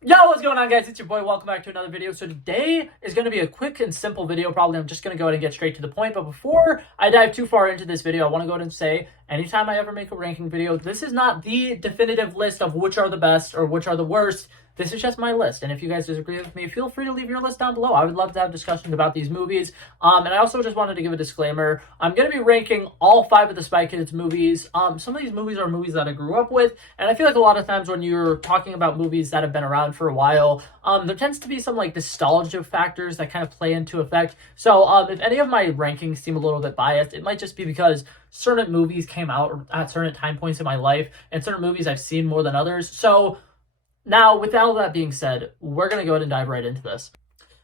Yo, what's going on, guys? It's your boy. Welcome back to another video. So today is going to be a quick and simple video. Probably I'm just going to go ahead and get straight to the point. But before I dive too far into this video, I want to go ahead and say, anytime I ever make a ranking video, this is not the definitive list of which are the best or which are the worst. This is just my list. And if you guys disagree with me, feel free to leave your list down below. I would love to have discussions about these movies. And I also just wanted to give a disclaimer. I'm going to be ranking all 5 of the Spy Kids movies. Some of these movies are movies that I grew up with. And I feel like a lot of times when you're talking about movies that have been around for a while, there tends to be some like nostalgia factors that kind of play into effect. So if any of my rankings seem a little bit biased, it might just be because certain movies came out at certain time points in my life and certain movies I've seen more than others. So now, with all that being said, we're going to go ahead and dive right into this.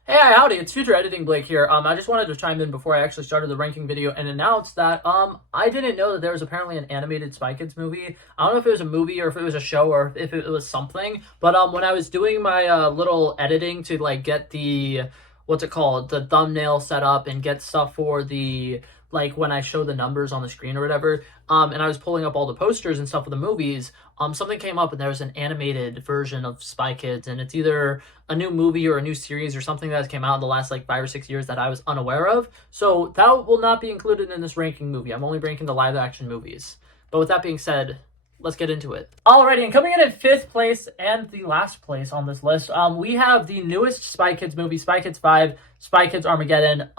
Hey, howdy, it's Future Editing Blake here. I just wanted to chime in before I actually started the ranking video and announce that I didn't know that there was apparently an animated Spy Kids movie. I don't know if it was a movie or if it was a show or if it was something, but when I was doing my little editing to like get the, what's it called, the thumbnail set up and get stuff for the, like when I show the numbers on the screen or whatever, and I was pulling up all the posters and stuff of the movies, something came up and there was an animated version of Spy Kids, and it's either a new movie or a new series or something that came out in the last like 5 or 6 years that I was unaware of. So that will not be included in this ranking movie. I'm only ranking the live action movies. But with that being said, let's get into it. Alrighty, and coming in at 5th place and the last place on this list, we have the newest Spy Kids movie, Spy Kids 5, Spy Kids Armageddon.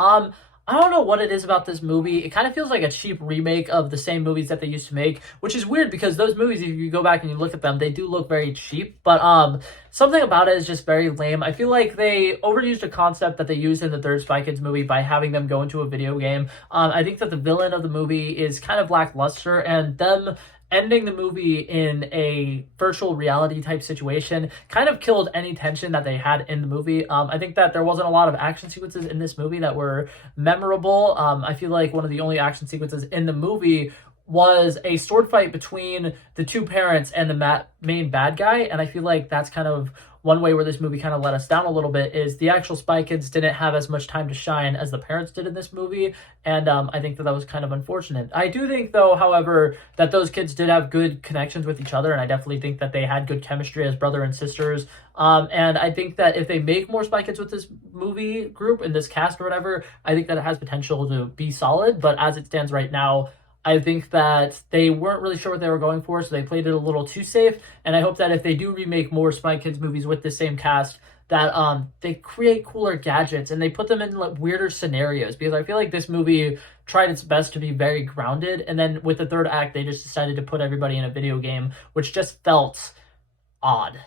I don't know what it is about this movie. It kind of feels like a cheap remake of the same movies that they used to make, which is weird because those movies, if you go back and you look at them, they do look very cheap. But something about it is just very lame. I feel like they overused a concept that they used in the third Spy Kids movie by having them go into a video game. I think that the villain of the movie is kind of lackluster, and them ending the movie in a virtual reality type situation kind of killed any tension that they had in the movie. I think that there wasn't a lot of action sequences in this movie that were memorable. I feel like one of the only action sequences in the movie was a sword fight between the two parents and the main bad guy, and I feel like that's kind of one way where this movie kind of let us down a little bit, is the actual Spy Kids didn't have as much time to shine as the parents did in this movie, and I think that was kind of unfortunate. I do think, though, however, that those kids did have good connections with each other, and I definitely think that they had good chemistry as brother and sisters, and I think that if they make more Spy Kids with this movie group and this cast or whatever, I think that it has potential to be solid, but as it stands right now, I think that they weren't really sure what they were going for, so they played it a little too safe. And I hope that if they do remake more Spy Kids movies with the same cast, that they create cooler gadgets and they put them in like weirder scenarios, because I feel like this movie tried its best to be very grounded, and then with the third act, they just decided to put everybody in a video game, which just felt odd.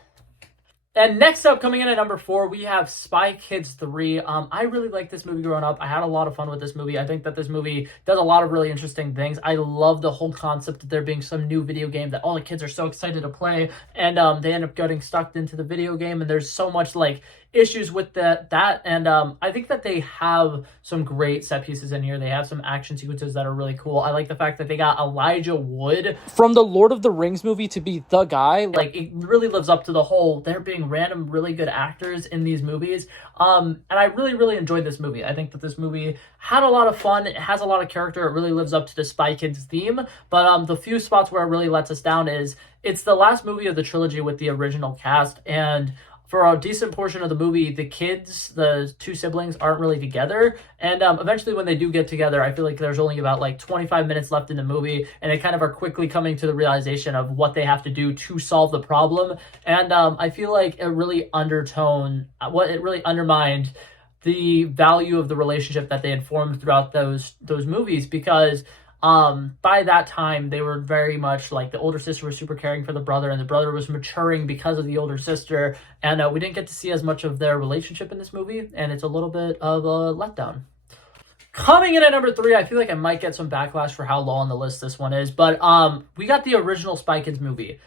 And next up, coming in at number 4, we have Spy Kids 3. I really liked this movie growing up. I had a lot of fun with this movie. I think that this movie does a lot of really interesting things. I love the whole concept of there being some new video game that all the kids are so excited to play, and they end up getting stuck into the video game, and there's so much like issues with that, and I think that they have some great set pieces in here. They have some action sequences that are really cool. I like the fact that they got Elijah Wood from the Lord of the Rings movie to be the guy. Like, it really lives up to the whole there being random really good actors in these movies, and I really enjoyed this movie. I think that this movie had a lot of fun. It has a lot of character. It really lives up to the Spy Kids theme, but the few spots where it really lets us down is it's the last movie of the trilogy with the original cast, and for a decent portion of the movie, the kids, the two siblings, aren't really together. And eventually when they do get together, I feel like there's only about like 25 minutes left in the movie, and they kind of are quickly coming to the realization of what they have to do to solve the problem. And I feel like it really undermined the value of the relationship that they had formed throughout those movies, because by that time they were very much like the older sister was super caring for the brother, and the brother was maturing because of the older sister, and we didn't get to see as much of their relationship in this movie, and it's a little bit of a letdown. Coming in at number 3, I feel like I might get some backlash for how low on the list this one is, but we got the original Spy Kids movie.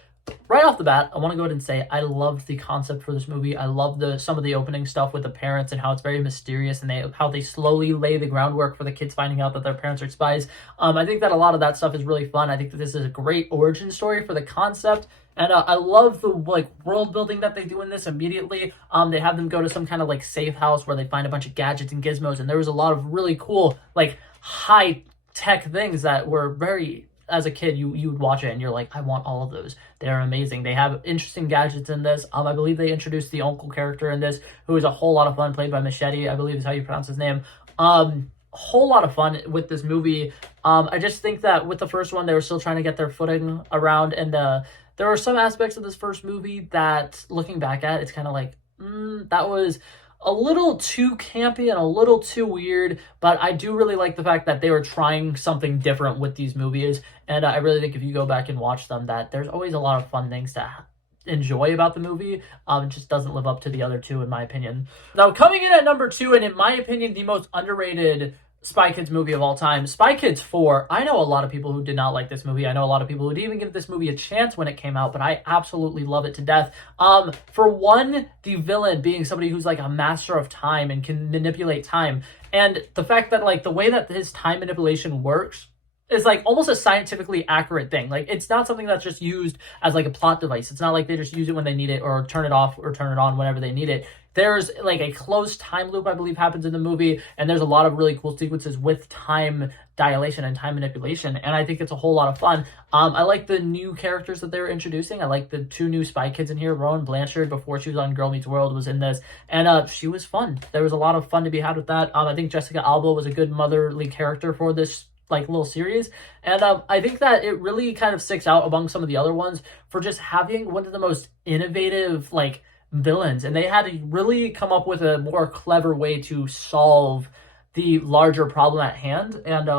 Right off the bat, I want to go ahead and say I love the concept for this movie. I love some of the opening stuff with the parents and how it's very mysterious, and how they slowly lay the groundwork for the kids finding out that their parents are spies. I think that a lot of that stuff is really fun. I think that this is a great origin story for the concept, and I love the like world building that they do in this immediately. They have them go to some kind of like safe house where they find a bunch of gadgets and gizmos, and there was a lot of really cool like high tech things that were very as a kid, you would watch it and you're like, I want all of those. They're amazing. They have interesting gadgets in this. I believe they introduced the uncle character in this, who is a whole lot of fun, played by Machete, I believe is how you pronounce his name. Whole lot of fun with this movie. I just think that with the first one, they were still trying to get their footing around, and there were some aspects of this first movie that, looking back at, it's kind of like, that was a little too campy and a little too weird, but I do really like the fact that they were trying something different with these movies, and I really think if you go back and watch them, that there's always a lot of fun things to enjoy about the movie. It just doesn't live up to the other two, in my opinion. Now, coming in at number 2, and in my opinion, the most underrated Spy Kids movie of all time, Spy Kids 4. I know a lot of people who did not like this movie. I know a lot of people who didn't even give this movie a chance when it came out, but I absolutely love it to death. For one, the villain being somebody who's like a master of time and can manipulate time. And the fact that like the way that his time manipulation works is like almost a scientifically accurate thing. Like, it's not something that's just used as like a plot device. It's not like they just use it when they need it or turn it off or turn it on whenever they need it. There's like a closed time loop, I believe, happens in the movie, and there's a lot of really cool sequences with time dilation and time manipulation, and I think it's a whole lot of fun. I like the new characters that they were introducing. I like the 2 new Spy Kids in here. Rowan Blanchard, before she was on Girl Meets World, was in this, and she was fun. There was a lot of fun to be had with that. I think Jessica Alba was a good motherly character for this like little series, and I think that it really kind of sticks out among some of the other ones for just having one of the most innovative like villains, and they had to really come up with a more clever way to solve the larger problem at hand. And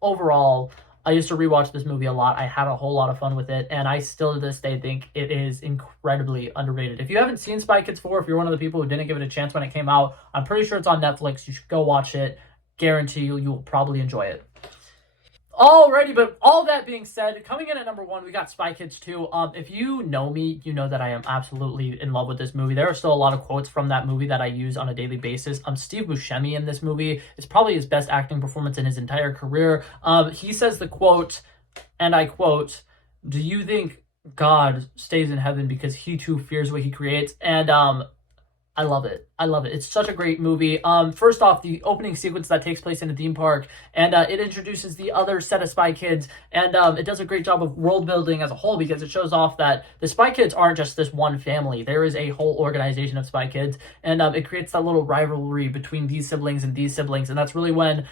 overall, I used to rewatch this movie a lot. I had a whole lot of fun with it, and I still to this day think it is incredibly underrated. If you haven't seen Spy Kids 4, if you're one of the people who didn't give it a chance when it came out, I'm pretty sure it's on Netflix. You should go watch it. Guarantee you will probably enjoy it. Alrighty, but all that being said, coming in at number 1, we got Spy Kids 2. If you know me, you know that I am absolutely in love with this movie. There are still a lot of quotes from that movie that I use on a daily basis. Steve Buscemi in this movie is probably his best acting performance in his entire career. He says the quote, and I quote, "Do you think God stays in heaven because he too fears what he creates?" And I love it. I love it. It's such a great movie. First off, the opening sequence that takes place in a theme park, and it introduces the other set of Spy Kids, and it does a great job of world building as a whole, because it shows off that the Spy Kids aren't just this one family. There is a whole organization of Spy Kids, and it creates that little rivalry between these siblings and these siblings, and that's really when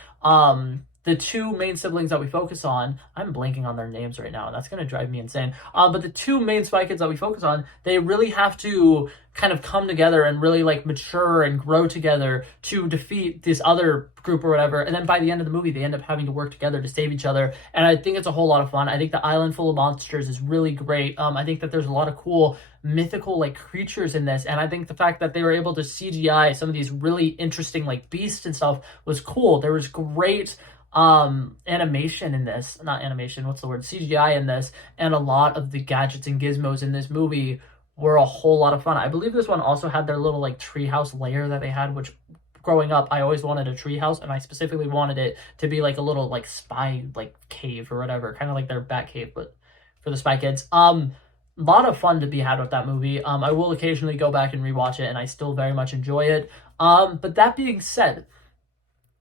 the 2 main siblings that we focus on, I'm blanking on their names right now, and that's going to drive me insane. But the 2 main Spy Kids that we focus on, they really have to kind of come together and really like mature and grow together to defeat this other group or whatever. And then by the end of the movie, they end up having to work together to save each other. And I think it's a whole lot of fun. I think the island full of monsters is really great. I think that there's a lot of cool mythical like creatures in this. And I think the fact that they were able to CGI some of these really interesting like beasts and stuff was cool. There was great animation in this, not animation, what's the word, CGI in this, and a lot of the gadgets and gizmos in this movie were a whole lot of fun. I believe this one also had their little like treehouse layer that they had, which growing up I always wanted a treehouse, and I specifically wanted it to be like a little like spy like cave or whatever, kind of like their bat cave, but for the Spy Kids. A lot of fun to be had with that movie. I will occasionally go back and rewatch it, and I still very much enjoy it. But that being said,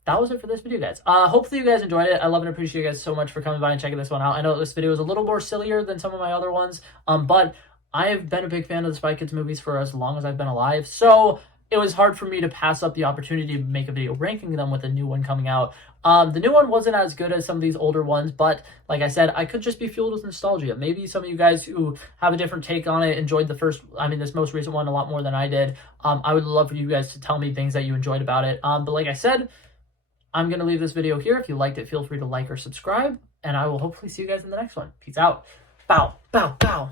that was it for this video, guys. Hopefully you guys enjoyed it. I love and appreciate you guys so much for coming by and checking this one out. I know this video is a little more sillier than some of my other ones, but I've been a big fan of the Spy Kids movies for as long as I've been alive, so it was hard for me to pass up the opportunity to make a video ranking them with a new one coming out. The new one wasn't as good as some of these older ones, but like I said, I could just be fueled with nostalgia. Maybe some of you guys who have a different take on it enjoyed this most recent one a lot more than I did. I would love for you guys to tell me things that you enjoyed about it. But like I said, I'm going to leave this video here. If you liked it, feel free to like or subscribe, and I will hopefully see you guys in the next one. Peace out. Bow, bow, bow.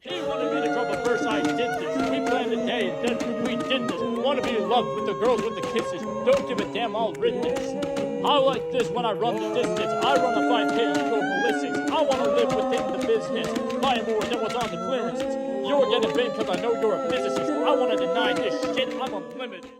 He wanted me to drop a verse, I did this. We planned a day, and then we did this. Wanna be in love with the girls with the kisses. Don't give a damn, I'll written this. I like this when I run the distance. I run a 5K, you go ballistics. I wanna live within the business. Buying more than what's on the clearances. You're getting big because I know you're a physicist. I wanna deny this shit, I'm unlimited.